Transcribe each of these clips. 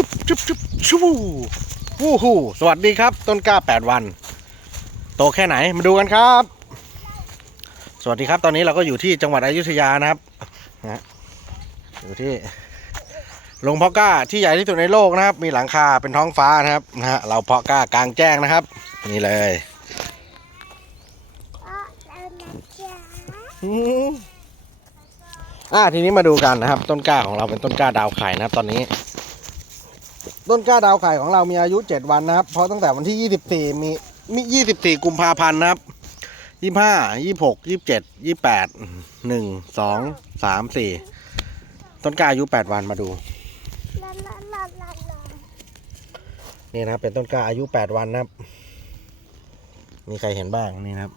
จุ๊บจุ๊บจุ๊บชูวู้ฮู้สวัสดีครับ ต้นกล้า8วัน โตแค่ไหนมาดูกันครับ สวัสดีครับ ตอนนี้เราก็อยู่ที่จังหวัดอยุธยานะครับนะอยู่ที่โรงเพาะกล้าที่ใหญ่ที่สุดในโลกนะครับ มีหลังคาเป็นท้องฟ้านะครับนะฮะเราเพาะกล้ากลางแจ้งนะครับ นี่เลยอ่าทีนี้มาดูกันนะครับ ต้นกล้าของเราเป็นต้นกล้าดาวไข่นะครับ ตอนนี้ ต้นกล้าดาวไข่ของเรามีอายุ 7 วันนะครับ เพราะตั้งแต่วันที่ 24 มีมี24 กุมภาพันธ์นะครับ 25 26 27 28 1 2 3 4 ต้นกล้าอายุ 8 วันมาดู นี่นะครับ เป็นต้นกล้าอายุ 8 วันนะครับ มีใครเห็นบ้างนี่นะครับ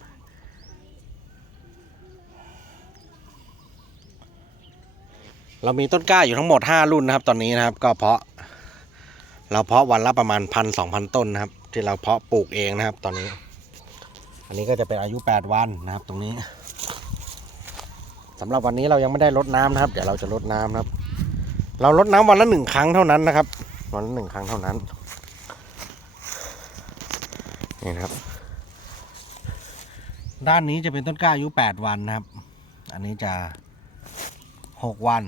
เรามีต้นกล้าอยู่ทั้งหมด 5 รุ่นนะครับ ตอนนี้นะครับ ก็เพาะ เราเพาะวันละประมาณพันสองพันต้นนะครับ ที่เราเพาะปลูกเองนะครับ ตอนนี้ อันนี้ก็จะเป็นอายุ 8 วันนะครับ ตรงนี้สำหรับวันนี้เรายังไม่ได้ลดน้ำนะครับ เดี๋ยวเราจะลดน้ำนะครับ เราลดน้ำวันละหนึ่งครั้งเท่านั้นนะครับ วันละหนึ่งครั้งเท่านั้นนี่นะครับ ด้านนี้จะเป็นต้นกล้าอายุ 8 วันนะครับ อันนี้จะ 6 วัน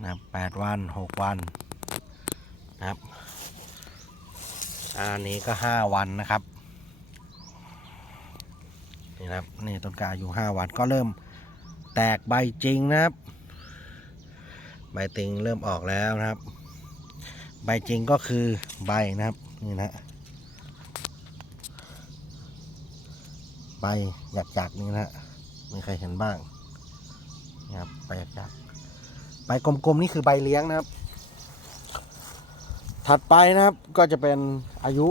นะครับ8วัน 6 วัน นะครับ อันนี้ก็5วันนะครับนี่นะครับนี่ต้นกล้าอายุ5วันก็เริ่มแตกใบจริงนะครับ ใบติงเริ่มออกแล้วนะครับ ใบจริงก็คือใบนะครับนี่นะใบหยักๆนี่นะฮะมีใครเห็นบ้างนี่ครับใบหยักๆใบกลมๆนี่คือใบเลี้ยงนะครับ ถัดไปนะครับก็จะเป็นอายุ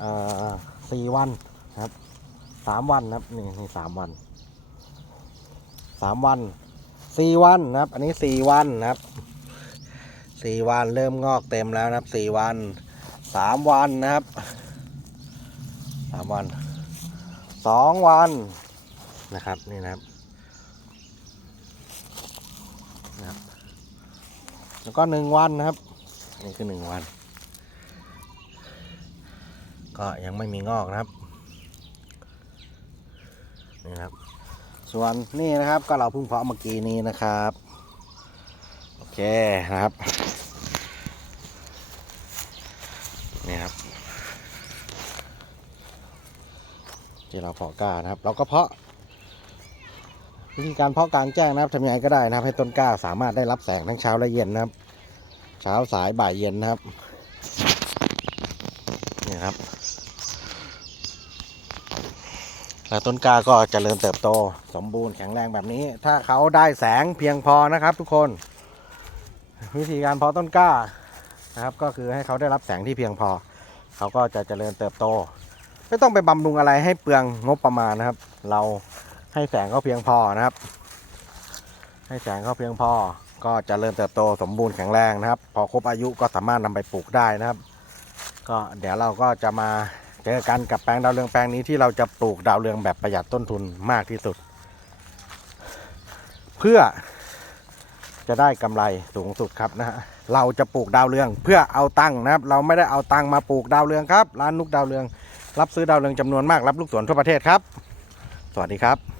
อ่อสี่วันครับสามวันนะครับนี่นี่สามวันสามวันสี่วันนะครับ อันนี้สี่วันนะครับสี่วันเริ่มงอกเต็มแล้วนะครับสี่วันสามวันนะครับสามวันสองวันนะครับนี่นะครับนะครับ แล้วก็หนึ่งวันนะครับ นี่คือหนึ่งวัน ก็ยังไม่มีงอกนะครับ นี่ครับ ส่วนนี่นะครับก็เราเพิ่งเพาะเมื่อกี้นี้นะครับ โอเคนะครับ นี่ครับ ที่เราเพาะกล้านะครับ เราก็เพาะวิธีการเพาะกลางแจ้งนะครับทำยังไงก็ได้นะครับ ให้ต้นกล้าสามารถได้รับแสงทั้งเช้าและเย็นนะครับ เช้าสายบ่ายเย็นนะครับ นี่ครับ แล้วต้นกล้าก็เจริญเติบโต สมบูรณ์แข็งแรงแบบนี้ ถ้าเขาได้แสงเพียงพอนะครับ ทุกคน วิธีการเพาะต้นกล้านะครับ ก็คือให้เขาได้รับแสงที่เพียงพอ เขาก็จะเจริญเติบโต ไม่ต้องไปบำรุงอะไรให้เปลืองงบประมาณนะครับ เราให้แสงเขาเพียงพอนะครับ ให้แสงเขาเพียงพอ ก็จเจริญเติบโตสมบูรณ์แข็งแรงนะครับ พอครบอายุก็สามารถนำไปปลูกได้นะครับ ก็เดี๋ยวเราก็จะมาเจอกันกับแปลงดาวเรืองแปลงนี้ที่เราจะปลูกดาวเรืองแบบประหยัดต้นทุนมากที่สุด เพื่อจะได้กำไรสูงสุดครับนะฮะเราจะปลูกดาวเรืองเพื่อเอาตังค์นะครับ เราไม่ได้เอาตังค์มาปลูกดาวเรืองครับ ร้านนุกดาวเรือง รับซื้อดาวเรืองจำนวนมากรับลูกสวนทั่วประเทศครับ สวัสดีครับ